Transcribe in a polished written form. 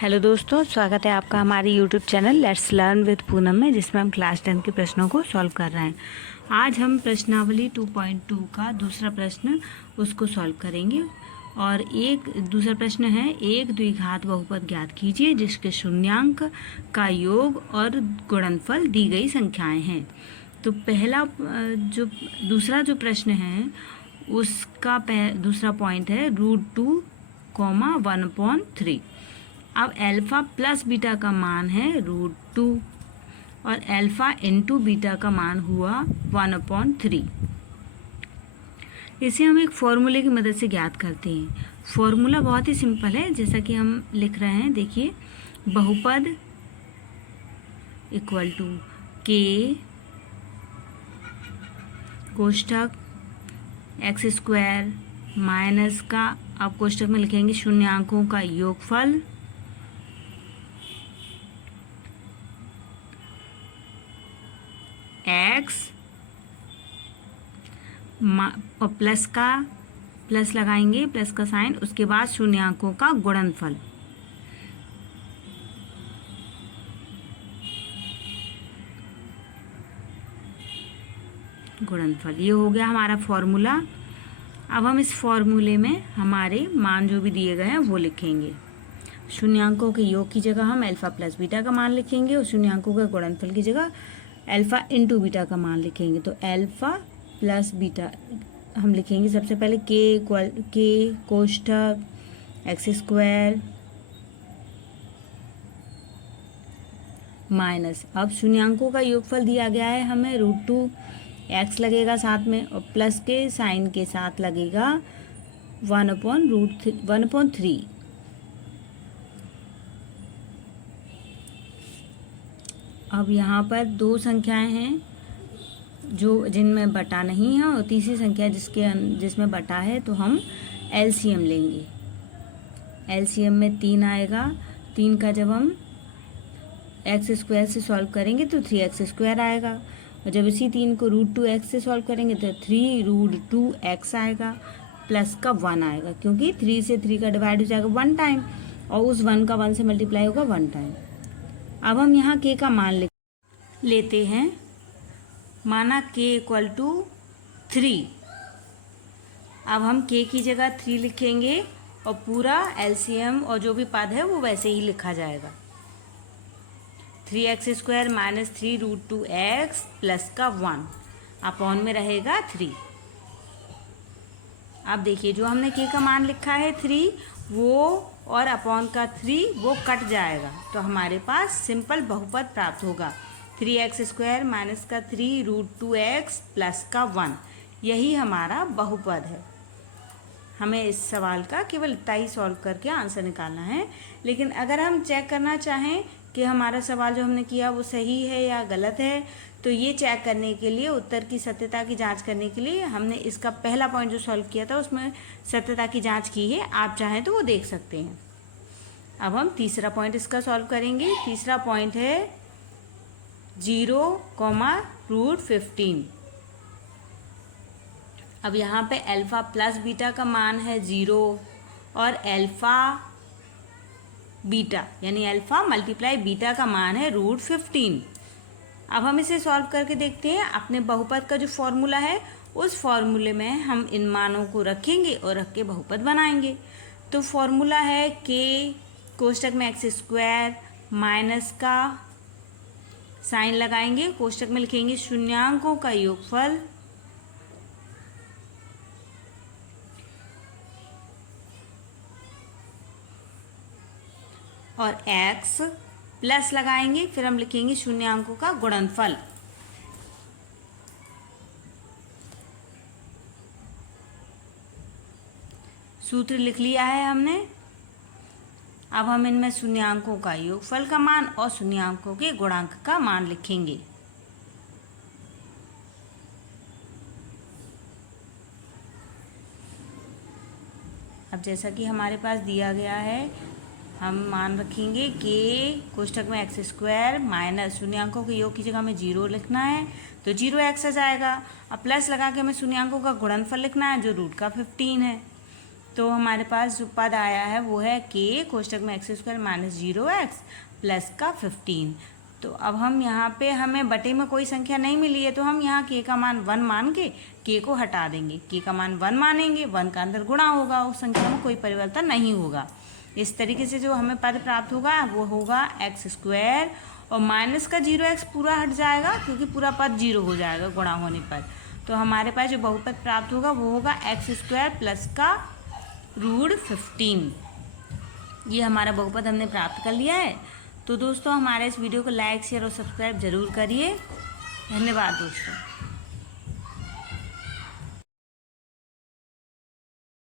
Hello दोस्तों, स्वागत है आपका हमारे YouTube channel let's learn with Poonam में, जिसमें हम क्लास 10 के प्रश्नों को सॉल्व कर रहे हैं। आज हम प्रश्नावली 2.2 का दूसरा प्रश्न उसको सॉल्व करेंगे। और एक दूसरा प्रश्न है, एक द्विघात बहुपद ज्ञात कीजिए जिसके शून्यांक का योग और गुणनफल दी गई संख्याएं हैं। तो पहला दूसरा प्रश्न है उसका दूसरा पॉइंट है √2, 1/3। अब अल्फ़ा प्लस बीटा का मान है √2 और अल्फ़ा इंटू बीटा का मान हुआ 1/3। इसे हम एक फॉर्मूले की मदद से ज्ञात करते हैं। फॉर्मूला बहुत ही सिंपल है, जैसा कि हम लिख रहे हैं। देखिए, बहुपद इक्वल टू के कोष्ठक x² माइनस का, आप कोष्ठक में लिखेंगे शून्यांकों का योगफल x और प्लस लगाएंगे, प्लस का साइन, उसके बाद शून्यांकों का गुणनफल। ये हो गया हमारा फॉर्मूला। अब हम इस फॉर्मूले में हमारे मान जो भी दिए गए हैं वो लिखेंगे। शून्यांकों के योग की जगह हम अल्फ़ा प्लस बीटा का मान लिखेंगे और शून्यांकों के गुणनफल की जगह अल्फ़ा इंटू बीटा का मान लिखेंगे। तो अल्फ़ा प्लस बीटा हम लिखेंगे सबसे पहले के कोष्ठक x² माइनस, अब शून्यांकों का योगफल दिया गया है हमें √2, x लगेगा साथ में और प्लस के साइन के साथ लगेगा 1/3। अब यहाँ पर दो संख्याएं हैं जिनमें बटा नहीं है और तीसरी संख्या जिसमें बटा है, तो हम एलसीएम लेंगे। एलसीएम में 3 आएगा। 3 का जब हम x² से सॉल्व करेंगे तो 3x² आएगा और जब इसी 3 को √2x से सॉल्व करेंगे तो 3√2x आएगा, प्लस का 1 आएगा, क्योंकि 3 से 3 का डिवाइड हो जाएगा 1 टाइम और उस 1 का 1 से मल्टीप्लाई होगा 1 टाइम। अब हम यहाँ k का मान लेते हैं। माना k इक्वल टू 3। अब हम k की जगह 3 लिखेंगे और पूरा एलसीएम और जो भी पद है वो वैसे ही लिखा जाएगा। 3x² माइनस 3√2x प्लस का 1 अपॉन में रहेगा 3। अब देखिए, जो हमने k का मान लिखा है 3, वो और अपॉन का 3 वो कट जाएगा, तो हमारे पास सिंपल बहुपद प्राप्त होगा। 3x² माइनस का 3√2x प्लस का 1, यही हमारा बहुपद है। हमें इस सवाल का केवल इतना ही सॉल्व करके आंसर निकालना है। लेकिन अगर हम चेक करना चाहें कि हमारा सवाल जो हमने किया वो सही है या गलत है, तो ये चेक करने के लिए, उत्तर की सत्यता की जांच करने के लिए, हमने इसका पहला पॉइंट जो सॉल्व किया था उसमें सत्यता की जांच की है। आप चाहें तो वो देख सकते हैं। अब हम तीसरा पॉइंट इसका सॉल्व करेंगे। तीसरा पॉइंट है 0, √15। अब यहाँ पे अल्फ़ा प्लस बीटा का मान है 0 और अल्फ़ा बीटा यानी अल्फ़ा मल्टीप्लाई बीटा का मान है √15। अब हम इसे सॉल्व करके देखते हैं। अपने बहुपद का जो फॉर्मूला है उस फॉर्मूले में हम इन मानों को रखेंगे और रख के बहुपद बनाएंगे। तो फॉर्मूला है k कोष्ठक में x² माइनस का साइन लगाएंगे, कोष्ठक में लिखेंगे शून्यांकों का योगफल और x प्लस लगाएंगे, फिर हम लिखेंगे शून्यांकों का गुणनफल। सूत्र लिख लिया है हमने। अब हम इनमें शून्यांकों का योगफल का मान और शून्यांकों के गुणांक का मान लिखेंगे। अब जैसा कि हमारे पास दिया गया है, हम मान रखेंगे k कोष्ठक में x² माइनस शून्यांकों के योग की जगह हमें 0 लिखना है तो 0x आ जाएगा। अब प्लस लगा के हमें शून्यांकों का गुणनफल लिखना है जो √15 है। तो हमारे पास जो पद आया है वो है के कोष्टक में x square minus 0x plus का 15। तो अब हम यहाँ पे हमें बटे में कोई संख्या नहीं मिली है, तो हम यहाँ के का मान 1 मान के के को हटा देंगे। के का मान 1 मानेंगे, 1 का अंदर गुणा होगा, उस संख्या में कोई परिवर्तन नहीं होगा। इस तरीके से जो हमें पद प्राप्त होगा वो होगा एक्स स्क्वायर और माइनस का 0x पूरा हट जाएगा क्योंकि पूरा पद 0 हो जाएगा गुणा होने पर। तो हमारे पास जो बहुपद प्राप्त होगा वो होगा एक्स स्क्वायर प्लस का रूट 15। ये हमारा बहुपद हमने प्राप्त कर लिया है। तो दोस्तों हमारे इस वीडियो को लाइक शेयर और सब्सक्राइब जरूर करिए। धन्यवाद दोस्तों।